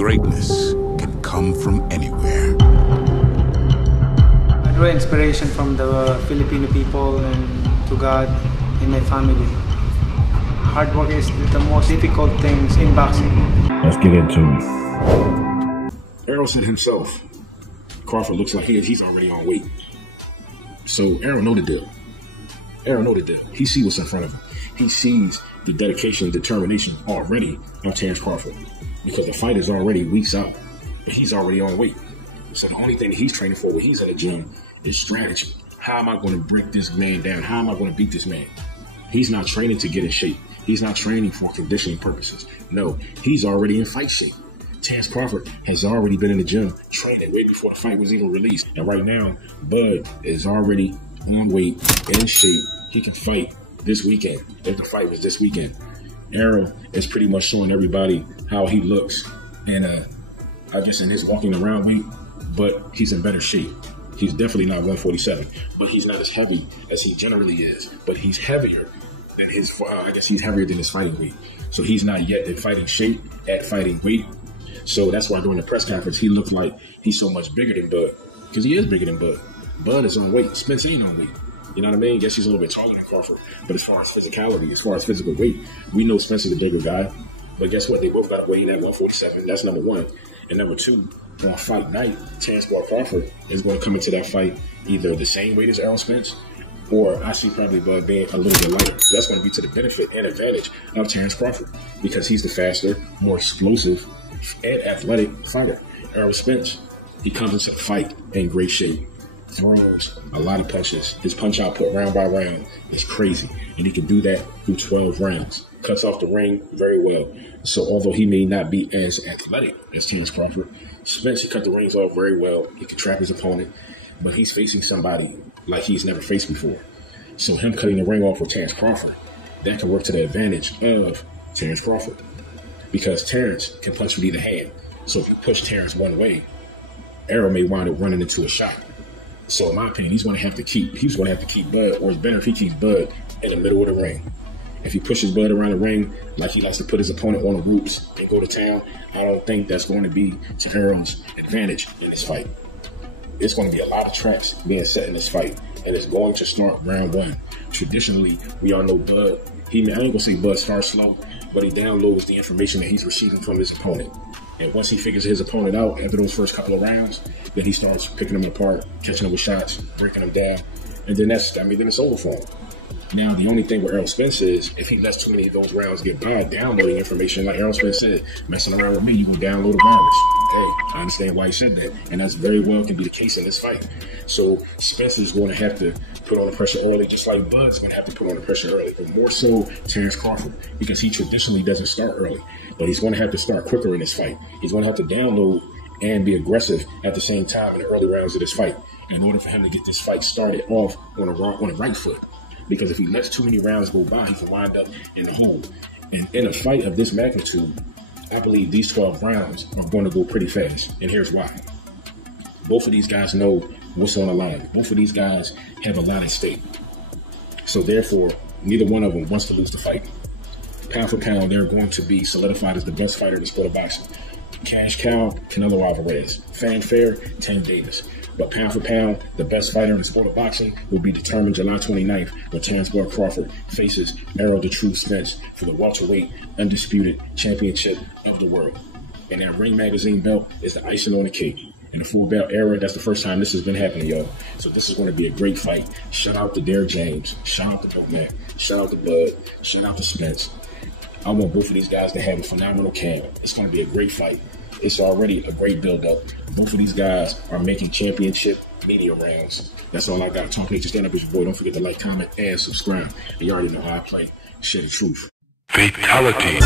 Greatness can come from anywhere. I draw inspiration from the Filipino people and to God and my family. Hard work is the most difficult things in boxing. Let's get into it. Errol said himself, Crawford looks like he's already on weight. So Errol know the deal. Errol know the deal. He see what's in front of him. He sees the dedication and determination already of Terence Crawford, because the fight is already weeks out, but he's already on weight. So the only thing that he's training for when he's in the gym is strategy. How am I going to break this man down? How am I going to beat this man? He's not training to get in shape. He's not training for conditioning purposes. No, he's already in fight shape. Terence Crawford has already been in the gym training way before the fight was even released. And right now, Bud is already on weight, in shape. He can fight this weekend if the fight was this weekend. Errol is pretty much showing everybody how he looks, and I guess in his walking around weight, but he's in better shape. He's definitely not 147, but he's not as heavy as he generally is. But he's heavier than his, I guess he's heavier than his fighting weight. So he's not yet in fighting shape at fighting weight. So that's why during the press conference, he looked like he's so much bigger than Bud, because he is bigger than Bud. Bud is on weight. Spence ain't on weight. You know what I mean? Yes, he's a little bit taller than Crawford, but as far as physicality, as far as physical weight, we know Spence is a bigger guy. But guess what? They both got weight at 147. That's number one. And number two, on fight night, Terence Crawford is going to come into that fight either the same weight as Errol Spence, or I see probably Bud being a little bit lighter. That's going to be to the benefit and advantage of Terence Crawford, because he's the faster, more explosive, and athletic fighter. Errol Spence, he comes into the fight in great shape, throws a lot of punches. His punch output round by round is crazy, and he can do that through 12 rounds. Cuts off the ring very well. So although he may not be as athletic as Terence Crawford, Spence cut the rings off very well. He can trap his opponent, but he's facing somebody like he's never faced before. So him cutting the ring off with Terence Crawford, that can work to the advantage of Terence Crawford, because Terence can punch with either hand. So if you push Terence one way, Errol may wind up running into a shot. So in my opinion, he's going to have to keep Bud, or it's better if he keeps Bud in the middle of the ring. If he pushes Bud around the ring like he likes to put his opponent on the ropes and go to town, I don't think that's going to be to Errol's advantage in this fight. It's going to be a lot of traps being set in this fight, and it's going to start round one. Traditionally, we all know Bud, I ain't going to say Bud starts slow, but he downloads the information that he's receiving from his opponent. And once he figures his opponent out after those first couple of rounds, then he starts picking them apart, catching them with shots, breaking them down, and then then it's over for him. Now, the only thing with Errol Spence is if he lets too many of those rounds get by downloading information, like Errol Spence said, messing around with me, you can download a virus. Hey, I understand why he said that, and that's very well can be the case in this fight. So Spence is going to have to put on the pressure early, just like Bud's going to have to put on the pressure early, but more so Terence Crawford, because he traditionally doesn't start early, but he's going to have to start quicker in this fight. He's going to have to download and be aggressive at the same time in the early rounds of this fight in order for him to get this fight started off on the right foot. Because if he lets too many rounds go by, he can wind up in the hole. And in a fight of this magnitude, I believe these 12 rounds are going to go pretty fast. And here's why. Both of these guys know what's on the line. Both of these guys have a lot at stake. So therefore, neither one of them wants to lose the fight. Pound for pound, they're going to be solidified as the best fighter in the sport of boxing. Cash cow, Canelo Alvarez. Fanfare, Tank Davis. But pound for pound, the best fighter in the sport of boxing will be determined July 29th when Terence Crawford faces Errol the True Spence for the welterweight undisputed championship of the world. And that Ring Magazine belt is the icing on the cake. In the full belt era, that's the first time this has been happening, y'all. So this is going to be a great fight. Shout out to Derrick James. Shout out to Pomac. Shout out to Bud. Shout out to Spence. I want both of these guys to have a phenomenal camp. It's going to be a great fight. It's already a great build-up. Both of these guys are making championship media rounds. That's all I got. Talk Nature, stand up as your boy. Don't forget to like, comment, and subscribe. And you already know how I play. Share the truth. Fatality.